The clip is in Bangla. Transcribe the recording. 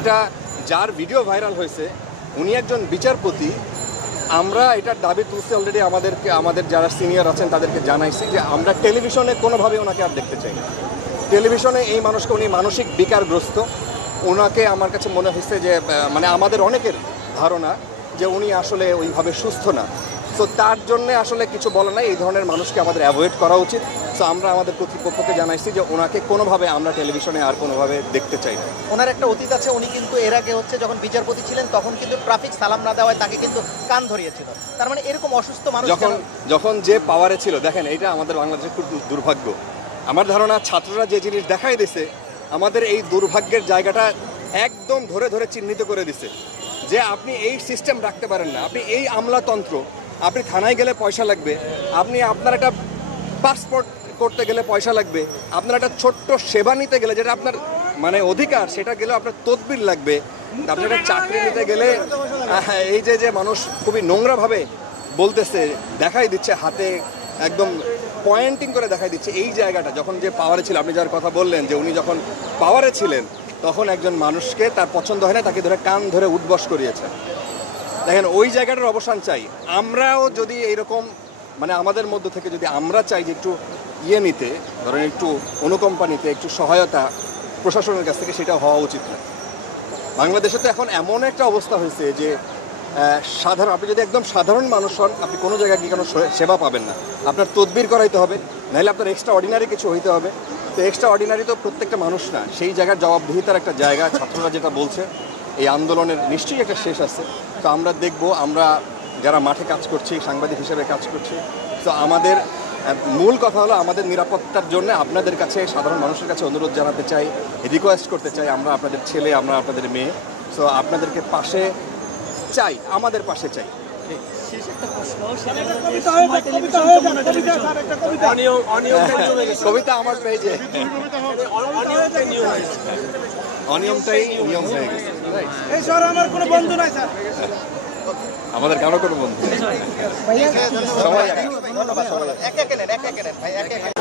এটা যার ভিডিও ভাইরাল হয়েছে, উনি একজন বিচারপতি। আমরা এটার দাবি তুলছি অলরেডি আমাদেরকে, আমাদের যারা সিনিয়র আছেন তাদেরকে জানাইছি যে আমরা টেলিভিশনে কোনোভাবে ওনাকে আর দেখতে চাই না। টেলিভিশনে এই মানুষকে, উনি মানসিক বিকারগ্রস্ত। ওনাকে আমার কাছে মনে হয়েছে যে মানে আমাদের অনেকের ধারণা যে উনি আসলে ওইভাবে সুস্থ না। তো তার জন্য আসলে কিছু বলা নাই। এই ধরনের মানুষকে আমাদের অ্যাভয়েড করা উচিত। সো আমরা আমাদের কর্তৃপক্ষকে জানাইছি যে ওনাকে কোনোভাবে আমরা টেলিভিশনে আর কোনোভাবে দেখতে চাই না। ওনার একটা অতীত আছে উনি কিন্তু এর আগে হচ্ছে যখন বিচারপতি ছিলেন তখন কিন্তু ট্রাফিক সালাম না দেওয়ায় তাকে কিন্তু কান ধরিয়েছিল। তার মানে এরকম অসুস্থ মানুষ যখন যখন যে পাওয়ারে ছিল দেখেন এটা আমাদের বাংলাদেশের খুব দুর্ভাগ্য। আমার ধারণা ছাত্ররা যে জিনিস দেখাই দিছে আমাদের এই দুর্ভাগ্যের জায়গাটা একদম ধরে ধরে চিহ্নিত করে দিছে। যে আপনি এই সিস্টেম রাখতে পারেন না। আপনি এই আমলাতন্ত্র আপনি থানায় গেলে পয়সা লাগবে। আপনি আপনার একটা পাসপোর্ট করতে গেলে পয়সা লাগবে। আপনার একটা ছোট্ট সেবা নিতে গেলে যেটা আপনার মানে অধিকার, সেটা গেলেও আপনার তদবির লাগবে। আপনি একটা চাকরি নিতে গেলে এই যে যে মানুষ খুবই নোংরাভাবে বলতেছে, দেখাই দিচ্ছে, হাতে একদম পয়েন্টিং করে দেখাই দিচ্ছে, এই জায়গাটা যখন যে পাওয়ারে ছিল, আপনি যার কথা বললেন যে উনি যখন পাওয়ারে ছিলেন, তখন একজন মানুষকে তার পছন্দ হয় না, তাকে ধরে কান ধরে উঠবস করিয়েছে। দেখেন, ওই জায়গাটার অবসান চাই। আমরাও যদি এইরকম মানে আমাদের মধ্য থেকে যদি আমরা চাই যে একটু ইয়ে নিতে, ধরেন একটু অনুকম্পা নিতে একটু সহায়তা প্রশাসনের কাছ থেকে, সেটা হওয়া উচিত না। বাংলাদেশে তো এখন এমন একটা অবস্থা হয়েছে যে সাধারণ, আপনি যদি একদম সাধারণ মানুষ হন, আপনি কোনো জায়গায় গিয়ে কোনো সেবা পাবেন না। আপনার তদবির করাইতে হবে, নাহলে আপনার এক্সট্রা অর্ডিনারি কিছু হইতে হবে। তো এক্সট্রা অর্ডিনারি তো প্রত্যেকটা মানুষ না, সেই জায়গার জবাবদিহিতার একটা জায়গা, ছাত্ররা যেটা বলছে, এই আন্দোলনের নিশ্চয়ই একটা শেষ আছে। তো আমরা দেখব আমরা যারা মাঠে কাজ করছি সাংবাদিক হিসেবে কাজ করছি তো আমাদের মূল কথা হলো আমাদের নিরাপত্তার জন্য আপনাদের কাছে সাধারণ মানুষের কাছে অনুরোধ জানাতে চাই রিকোয়েস্ট করতে চাই আমরা আপনাদের ছেলে আমরা আপনাদের মেয়ে সো আপনাদেরকে পাশে চাই আমাদের পাশে চাই। কবিতা আমার পেজে অনিয়মটাই নিয়ম হয়ে গেছে? এই শহরে আমার কোনো বন্ধু নাই স্যার আমাদের কারও কোনো বন্ধু নেই। সবাই এক। ধন্যবাদ ধন্যবাদ একে একে নেন একে একে নেন ভাই এক একে নেন।